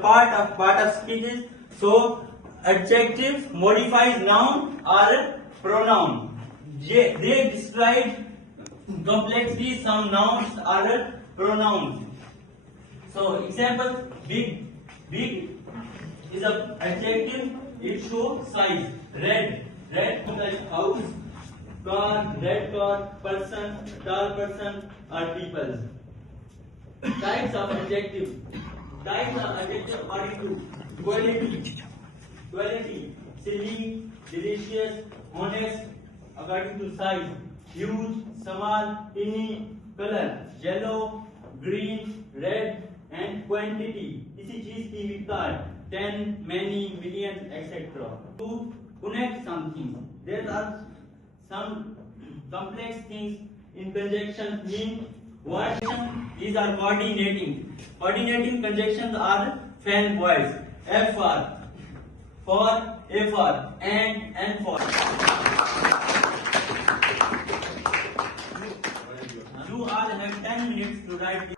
part of speech is so adjective modifies noun or pronoun. They describe complexly some nouns or pronouns. So example, big is a adjective. It shows size. Red like house. Car, red car, person, tall person, or people. Types of adjective. Types of adjective according to quality, silly, delicious, honest, according to size, huge, small, teeny, color, yellow, green, red, and quantity. इसी चीज की विस्तार 10, many, million, etc. To connect something, there are some complex things in conjunction mean what these are coordinating. Coordinating conjunctions are fan voice. F for, A for, and for. You all have 10 minutes to write this.